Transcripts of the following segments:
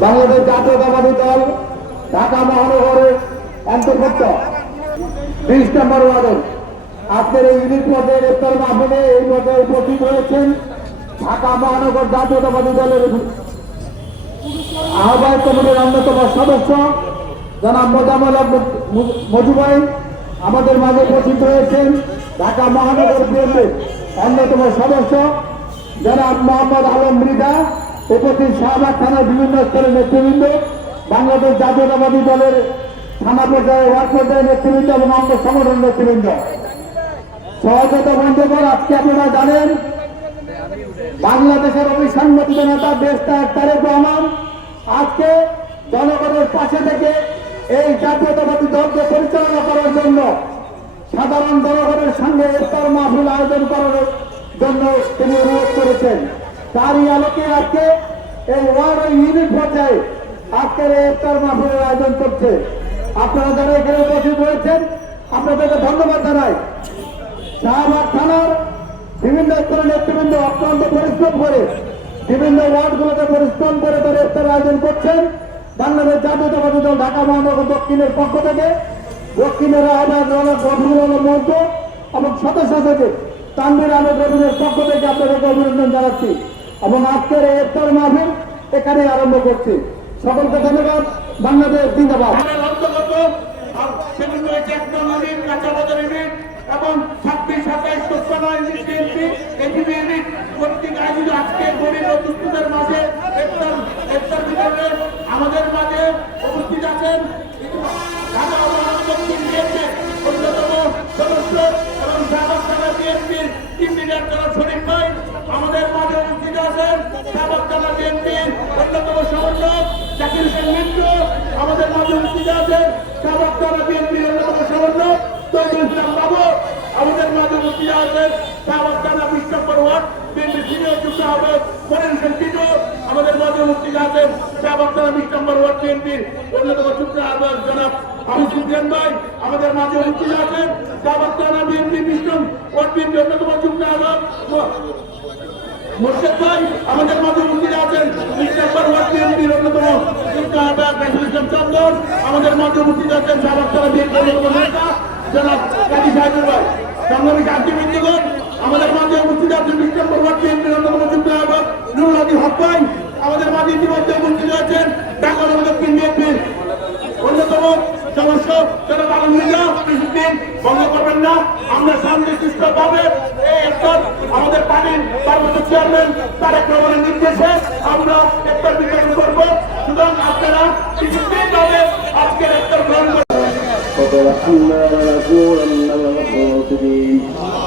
বাংলাদেশ জাতীয়তাবাদী দল, ঢাকা মহানগরের অন্তর্ভুক্ত। বিশ নম্বর ওয়ার্ডের আজকের এই ইউনিট পর্যায়ের ইফতার মাহফিলে এই পর্যায়ে উপস্থিত হয়েছেন ঢাকা মহানগর জাতীয়তাবাদী দলের আহ্বায়ক কমিটির অন্যতম সদস্য, জনাব মোজাম্মল হক মু- আমাদের মাঝে উপস্থিত হয়েছেন ঢাকা মহানগর বিএনপির অন্যতম সদস্য, জনাব মোহাম্মদ আলম মৃদা। উপস্থিত শাহবাগ থানার বিভিন্ন স্তরের নেতৃবৃন্দ, বাংলাদেশ জাতীয়তাবাদী দলের থানা পর্যায়ে, ওয়ার্ড পর্যায়ে নেতৃবৃন্দ এবং অঙ্গ সংগঠন নেতৃবৃন্দ। সহযোগিতা বন্ধুগণ আজকে আপনারা জানেন, বাংলাদেশের অভিসংগঠিত নেতা দেশটা তারেক রহমান। আজকে জনগণের পাশে থেকে এই জাতীয়তাবাদী দলকে পরিচালনা করার জন্য সাধারণ জনগণের সঙ্গে ইফতার মাহফিল আয়োজন করার জন্য তিনি অনুরোধ করেছেন। তারই আলোকে আজকে এই ওয়ার্ড ইউনিট পর্যায়ে আজকের এই ইফতার মাহফিলের আয়োজন করছে। আপনারা যারা এখানে উপস্থিত হয়েছেন আপনাদেরকে ধন্যবাদ জানাই। শাহবাগ থানার বিভিন্ন স্তরের নেতৃবৃন্দ অত্যন্ত পরিশ্রম করে বিভিন্ন ওয়ার্ডগুলোতে পরিশ্রম করে তারা ইফতার আয়োজন করছেন। বাংলাদেশ জাতীয়তাবাদী দল ঢাকা মহানগর দক্ষিণের পক্ষ থেকে দক্ষিণের আহ্বায়ক রনক রবিউল আলম এবং সদস্য সচিব তানভীর আহমেদ রবিনের পক্ষ থেকে আপনাদেরকে অভিনন্দন জানাচ্ছি। এবং আজকের এই ইফতার মাহফিল এখানে আরম্ভ করছি। সকলকে ধন্যবাদ। বাংলাদেশ জিন্দাবাদ। এবং ছাব্বিশ আজকে মাঝে আমাদের মাঝে উপস্থিত আছেন অন্যতম এবং শরীফ ভাই। আমাদের মাঝে উপস্থিত আছেন বিএনপির অন্যতম সমন্বয়ক জাকির হোসেন মিত্র। আমাদের মাঝে উপস্থিত আছেন থানা বিএনপির অন্যতম সমন্বয়ক তৈরি ইসলাম বাবু। আমাদের মাঝে উপস্থিত আছেন শাহবাগ থানা বিশ নম্বর ওয়ার্ড আমাদের মাঝে উপস্থিত আছেন বিএনপির অন্যতম যুক্ত আহ্বায়ক জনাব আবু ভাই। আমাদের মাঝে উপস্থিত আছেন শাহবাগ থানা বিএনপি ওয়ার্ড বিএনপি অন্যতম যুক্ত আহ্বায়ক মোর্শেদ আমাদের মাঝে উপস্থিত আছেন বিশ আমাদের মাঝে উপস্থিত আছেন শাহবাগ থানা বিএনপির নেতা, জনাব আমাদের মাঝে উপস্থিত আছেন বিশ নম্বর ওয়ার্ড বিএনপির অন্যতম যুক্ত আহ্বায়ক নুরুল হাদি হক ভাই। আমাদের মাঝে ইতিমধ্যে উপস্থিত আছেন ঢাকা অন্যতম সদস্য জনাব আলম মির্জা প্রেসিডেন্ট বন্ধ করবেন না আমরা সামনে সুস্থ পাবে এই ইফতার আমাদের পানির পার্বত্য চেয়ারম্যান তারেক রহমানের নির্দেশে আমরা ইফতার বিতরণ করবো সুতরাং আপনারা ডিসিপ্লিন ভাবে আজকের ইফতার গ্রহণ করবেন وترحمنا لنكونن من الخاسرين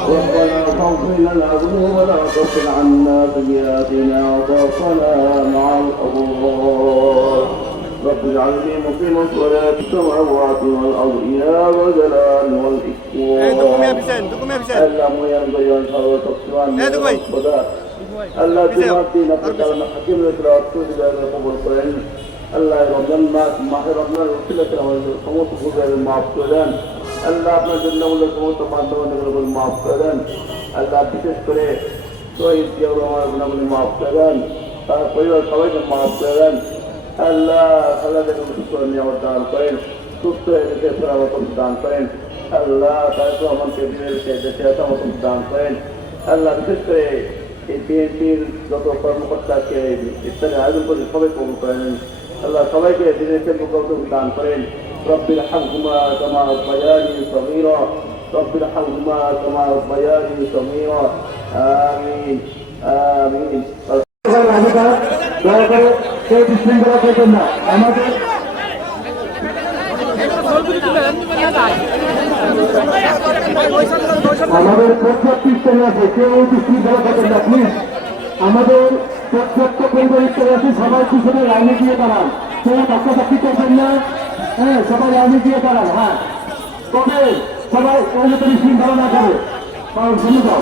ربنا فاغفر لنا ذنوبنا وكفر عنا سيئاتنا وتوفنا مع الابرار رب اجعلني مقيم الصلاة السماوات والأرض يا ذا الجلال والإكرام আল্লাহ মুয়ান গয়ান সর্ব শক্তিমান খোদা আল্লাহ তোমার দিন আপনি কারণে হাকিম রেখে অর্থ দিদার কবল করেন আল্লাহ রমজান মাস মাসে রমজান উঠিলেতে আমাদের সমস্ত ভুলের মাফ করে দেন আল্লাহ আপনার জন্য আমাদের সমস্ত বান্ধবান্ধবের মাফ করে দেন আল্লাহ বিশেষ করে শহীদ জিয়াউর রহমান গুণাগুলি মাফ করে দেন তার পরিবার সবাইকে মাফ করে দেন আল্লাহ আল্লাহ সুস্থ নিয়ামত দান করেন, সুস্থ হয়ে দেশে ফেরামতন দান করেন। আল্লাহ তারপর আমাকে দেশে দেশে মতন দান করেন। আল্লাহ বিশেষ করে এই বিএনপির যত কর্মকর্তাকে ইত্যাদি আয়োজন করে সবাই কবুল করেন। আল্লাহ সবাইকে দিনের মুখোমুখি দান করেন। রব্বির হামহুমা কামা রব্বায়ানি সগীরা, রব্বির হামহুমা কামা রব্বায়ানি সগীরা। আমিন আমিন। দয়া করে কেউ বিশৃঙ্খলা করবেন না। আমাদের আমাদের আছে, কেউ আমাদের প্রত্যেকটা পরিবার আছে, সবাই পিছনে লাইনে দিয়ে দাঁড়ান? কেউ বাচ্চাবাচ্চি করবেন না? হ্যাঁ সবাই লাইনে দিয়ে দাঁড়ান হ্যাঁ। তবে সবাই যাতে বিশৃঙ্খলা না করে। কারণ শুনে যাও।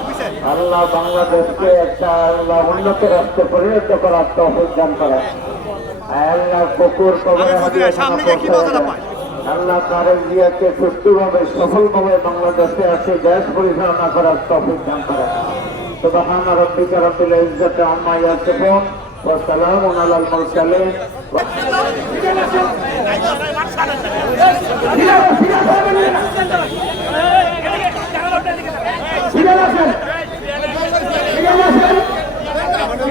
আল্লাহ বাংলাদেশকে একটা আল্লাহ উন্নত রাষ্ট্রে পরিণত করার তহবিল দান করেন আল্লাহ কুকুর কবরে আল্লাহ তারেক জিয়াকে সুষ্ঠুভাবে সফলভাবে বাংলাদেশে আসে দেশ পরিচালনা করার তফিক দান সুবহান রাব্বিকা রাব্বিল ইজ্জাতি আম্মা ইয়াসিফুন ওয়া সালামুন আলাল মুরসালিন। ফিরে আসেন ফিরে আসেন ফিরে আসেন ফিরে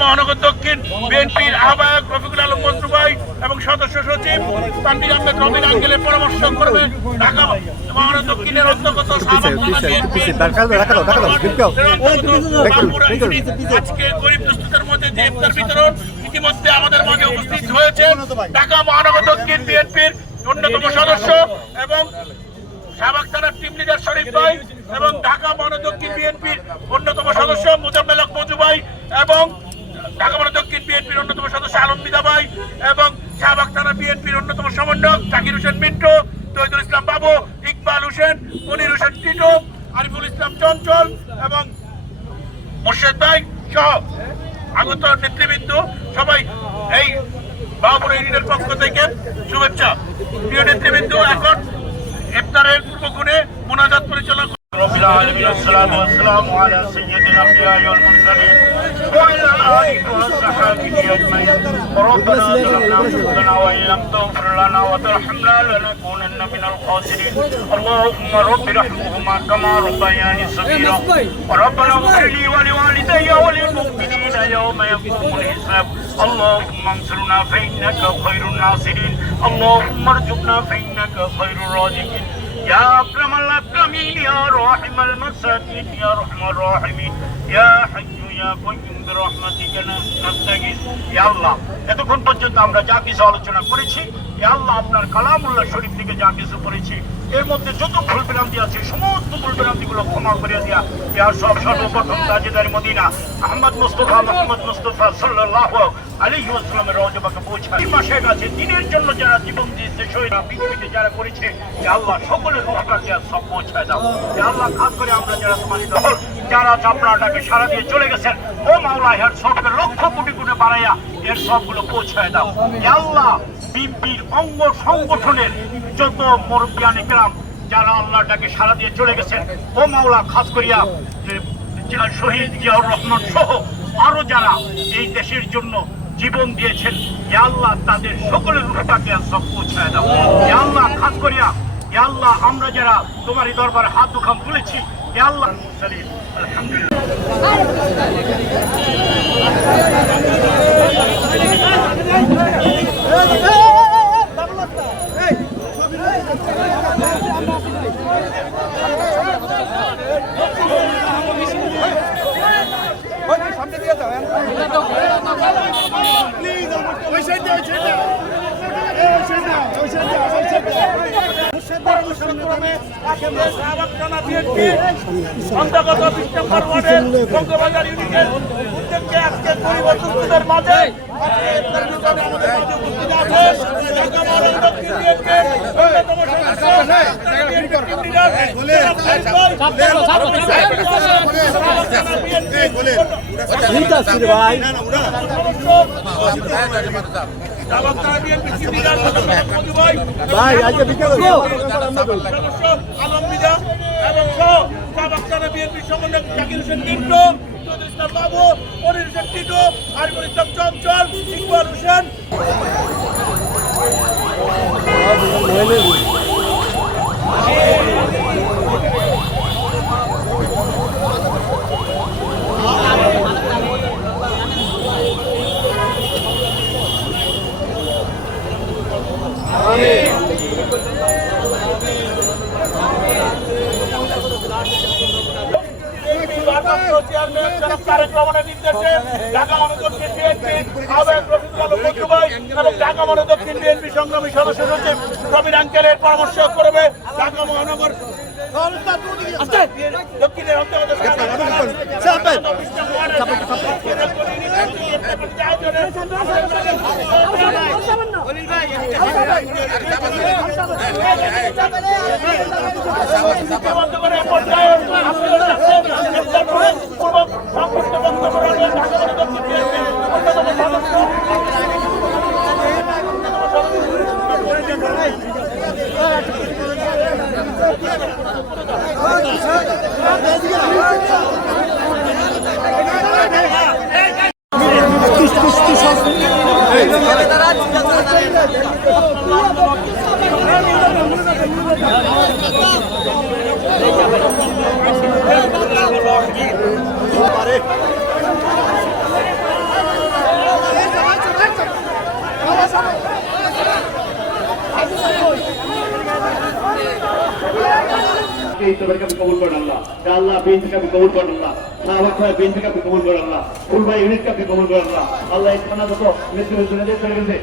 মহানগর দক্ষিণ বিএনপির আহ্বায়ক রফিকুল আলম মন্ত্রু ভাই এবং সদস্য সচিব তানবির আহমেদ রবিন আঙ্গেলের পরামর্শ করবে ঢাকা মহানগর দক্ষিণের অন্তর্গত আজকে গরিব দুস্থদের মধ্যে যে ইফতার বিতরণ ইতিমধ্যে আমাদের মাঝে উপস্থিত হয়েছে। ঢাকা মহানগর দক্ষিণ বিএনপির অন্যতম সদস্য এবং থানার টিম লিডার শরীফ ভাই এবং ঢাকা মহানগর দক্ষিণ বিএনপির অন্যতম সদস্য মুজাম্মেল হক মজু ভাই এবং ঢাকা মহানগর দক্ষিণ বিএনপির অন্যতম সদস্য আলমবিদা ভাই এবং শাহবাগ থানা বিএনপির অন্যতম সমন্বয়ক জাকির হোসেন মিত্র তৈদুল ইসলাম বাবু, ইকবাল হোসেন, মনির হোসেন টিটো, আরিফুল ইসলাম চঞ্চল এবং মুর্শেদ ভাই সহ আগত নেতৃবৃন্দ। সবাই এই বাবুর ইউনিটের পক্ষ থেকে শুভেচ্ছা। প্রিয় নেতৃবৃন্দ, এখন ইফতারের পূর্বগুণে মোনাজাত পরিচালনা والسلام على سيد الأنبياء والمرسلين وعلى آله وصحبه أجمعين. ربنا ظلمنا أنفسنا وإن لم تغفر لنا وترحمنا لنكونن من الخاسرين. اللهم رب ارحمهما كما ربياني صغيرا. وربنا اغفر لي ولوالدي وللمؤمنين يوم يقوم الحساب. اللهم انصرنا فإنك خير الناصرين. اللهم ارزقنا فإنك خير الرازقين. يا أكرم الأكرمين. يا راحم المساكين يا رحم الراحمين يا حي يا قيوم برحمتك نستغيث يا الله এতক্ষণ পর্যন্ত আমরা যা কিছু আলোচনা করেছি এ আল্লাহ আপনার কালামুল্লাহ শরীফ থেকে যা কিছু করেছি এর মধ্যে যত ভুল ভ্রান্তি আছে, সমস্ত ভুল ভ্রান্তিগুলো ক্ষমা করে দিয়া ইয়া সব সর্বপ্রথম তাজেদার Medina, Ahmad Mustafa, Muhammad Mustafa সাল্লাল্লাহু আলাইহি ওয়াসাল্লামের রওজাবাকে পৌঁছায়। মাসের কাছে দিনের জন্য যারা জীবন দিয়েছে শহীদরা পৃথিবীতে যারা করেছে আল্লাহ, সকলের রহমতকে সব পৌঁছায় দাও। আল্লাহ, খাস করে আমরা যারা তোমার দখল যারা আপনারটাকে সারা দিয়ে চলে গেছেন, ও মাওলা এর সবকে লক্ষ কোটি গুণে বাড়াইয়া এর সবগুলো পৌঁছায় দাও। আল্লাহ বিএনপির অঙ্গ সংগঠনের যত মুরব্বিয়ান ইকরাম, যারা আল্লাহটাকে সারা দিয়ে চলে গেছেন, ও মাওলা, খাস করিয়া শহীদ জিয়াউর রহমান সহ আরও যারা এই দেশের জন্য জীবন দিয়েছেন ইয়া আল্লাহ, তাদের সকলের রূপটাকে সব পৌঁছায় দাও। ইয়া আল্লাহ, খাস করিয়া ইয়া আল্লাহ, আমরা যারা তোমার এই দরবারে হাত দুখান তুলেছি আল্লাহ অন্তর্গত ডিসেম্বর ওয়ার্ডের বঙ্গবাজার ইউনিটের উদ্যোগকে আজকে পরিবর্তনদের মাঝে আজকে ইফতার বিতরণে আমাদের মাঝে উপস্থিত আছে ঢাকা মহানগর দক্ষিণ বিএনপির অন্যতম সদস্য বিএনপির টিম লিডার জনাব খালিদ ভাই, ঠিক আছে ভাই ভাই আজকে বিকেল আলম মিজা এবং সহ চাবাক্তানা বিএনপির সমন্বয়ক জাকির হোসেন মিন্টু চৌধুরী ইসলাম বাবু মনির হোসেন টিটু আরিফুল ইসলাম চঞ্চল ইকবাল হোসেন ভারপ্রাপ্ত চেয়ারম্যান জনাব তারেক রহমানের নির্দেশে ঢাকা মহানগর বিএনপি আহ্বায়ক রফিকুল আলম মঞ্জু এবং ঢাকা মহানগর বিএনপি সংগ্রামী সদস্য সচিব আঙ্কেলের পরামর্শ করবে ঢাকা মহানগর। দক্ষিণের অন্তর্গত বন্ধ করে পর্যায়ে আপনাদের কাছে গ্রেফতার করে পূর্ব সংক্ষিপ্ত বক্তব্য রাখবেন ঢাকা মহানগর দক্ষিণ বিএনপি অন্যতম সদস্য সবাইকে আপনি কবুল করেন আল্লাহ। আল্লাহ বিএনপিকে আপনি কবুল করেন আল্লাহ। শাহবাগ সাহেব বিএনপিকে আপনি কবুল করেন আল্লাহ। ফুলবাই ইউনিটকে আপনি কবুল করেন আল্লাহ। আল্লাহ এই যত নেতৃত্ব চলে গেছে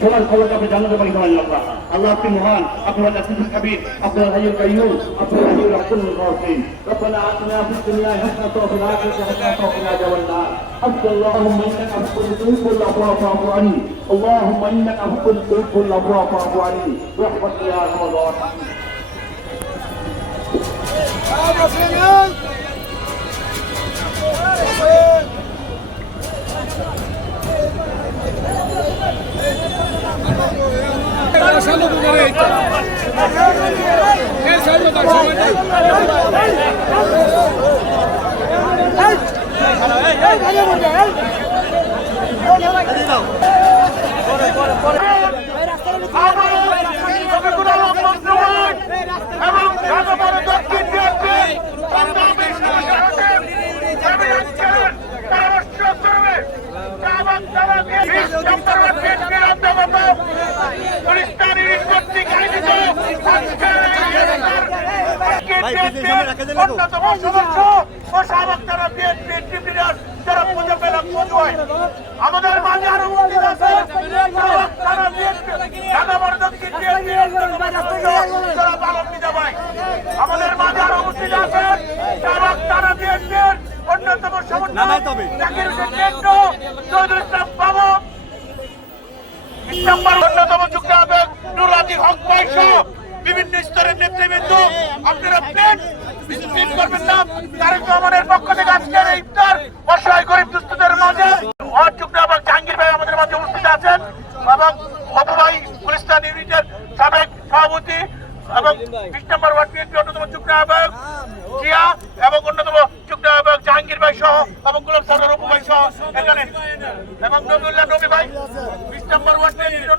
সবার খবরকে আপনি জানাতে পারি করেন আল্লাহ আল্লাহ আপনি মহান আপনার লাতিফুল কাবির আপনার হাইয়ুল কাইয়ুম আপনার হাইয়ুল Abdul মুখাসিন ربنا آتنا في الدنيا حسنة وفي الآخرة حسنة وقنا عذاب النار حسبي اللهم إنك عفو تحب العفو فاعف عني اللهم إنك عفو تحب العفو فاعف عني برحمتك يا أرحم الراحمين Passando do momento. Esse é o meu অন্যতম সদস্য ও সাবেক যারা বিএনপি ডিপি যারা পূজা পেলাম পূজোয় আমাদের মাঝে আরও উপস্থিত আছে সাবেক যারা বিএনপি ঢাকা বড় দক্ষিণ বিএনপি যারা পালন নিতে পায় আমাদের মাঝে আরও উপস্থিত আছে সাবেক যারা বিএনপির অন্যতম সমন্বয় জাকির হোসেন কেন্দ্র চৌধুরী ইসলাম বাবু। অন্যতম যুক্ত আবেগ নুরাজি হক পাইশ বিভিন্ন স্তরের নেতৃবৃন্দ, আপনারা প্লেট বিস্তৃত করবেন না। তারেক রহমানের পক্ষ থেকে আজকের ইফতার অসহায় গরিব দুস্থদের মাঝে। যুক্ত আবেগ জাহাঙ্গীর ভাই আমাদের মাঝে উপস্থিত আছেন এবং অপু ভাই গুলিস্তান ইউনিটের সাবেক সভাপতি এবং বিশ নম্বর ওয়ার্ড বিএনপি অন্যতম যুগ্ম আহ্বায়ক জিয়া এবং অন্যতম যুগ্ম আহ্বায়ক জাহাঙ্গীর ভাই সহ এবং গোলাম সাদার অপু ভাই সহ এখানে। এবং নবীউল্লাহ নবী ভাই, বিশ নম্বর ওয়ার্ড যুগ্ম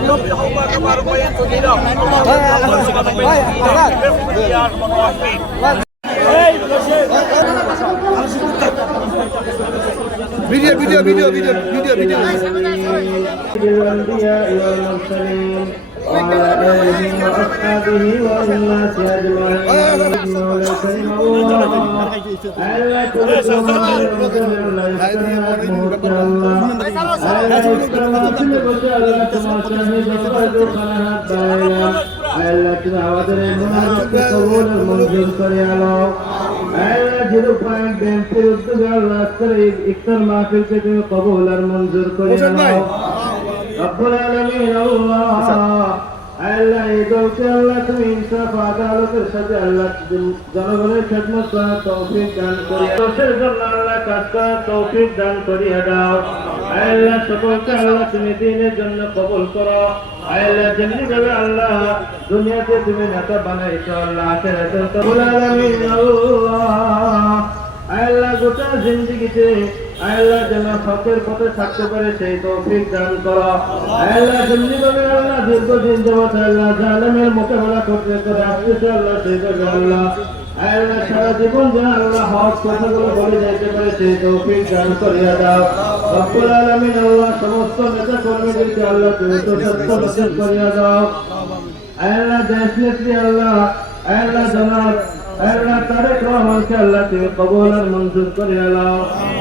নবী ভাই নম্বর ওয়ার্ড বিএনপির অন্যতম নেতা Ashraf video video video video video Allah তুমি আমাদের মনোযোগ করে আলো أجر فائد بين تلت الله أكثر إكثر ما في الكتب قبول المنظر كلنا رب العالمين الله আল্লাহ করে করে এই দলকে আল্লাহ তুমি ইনসাফ আদালতের সাথে আল্লাহ জনগণের খেদমত করার তৌফিক দান করিয়া দোষের জন্য আল্লাহ কাজ করার তৌফিক দান করিয়া দাও। আল্লাহ সকলকে আল্লাহ তুমি দিনের জন্য কবল করো। আল্লাহ যেমনি ভাবে আল্লাহ দুনিয়াতে তুমি নেতা বানাইছো, আল্লাহ আল্লাহ। আল্লাহ গোটা জিন্দিগিতে আল্লাহ যেন হকের পথে থাকতে পারে সেই তৌফিক দান করো। আল্লাহ যেমনি ভাবে আল্লাহ দীর্ঘদিন যাবত আল্লাহ জালেমের মোকাবেলা করতে করে আসতেছে আল্লাহ সেই আল্লাহ। আল্লাহ সারা জীবন যেন আল্লাহ হক কথাগুলো বলে যাইতে পারে সেই তৌফিক দান করিয়া দাও। রব্বুল আলামিন আল্লাহ সমস্ত নেতা কর্মীদেরকে আল্লাহ তুমি তো সত্য করিয়া দাও। আল্লাহ দেশ নেত্রী আল্লাহ আল্লাহ জনাব আল্লাহ তারেক রহমানকে আল্লাহ তুমি কবল আর মঞ্জুর করে আলাও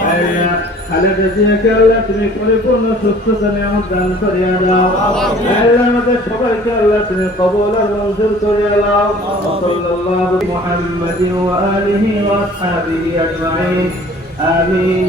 আল্লাহ খালেদা জিয়াকে আল্লাহ তুমি পরিপূর্ণ সুস্থতা নিয়ামত দান করিয়া দাও আল্লাহ আমাদের সবাইকে আল্লাহ তুমি কবল আর মঞ্জুর করে আলাও সাল্লাল্লাহু মুহাম্মাদিন ওয়া আলিহি ওয়া আসহাবিহি আজমাইন আমিন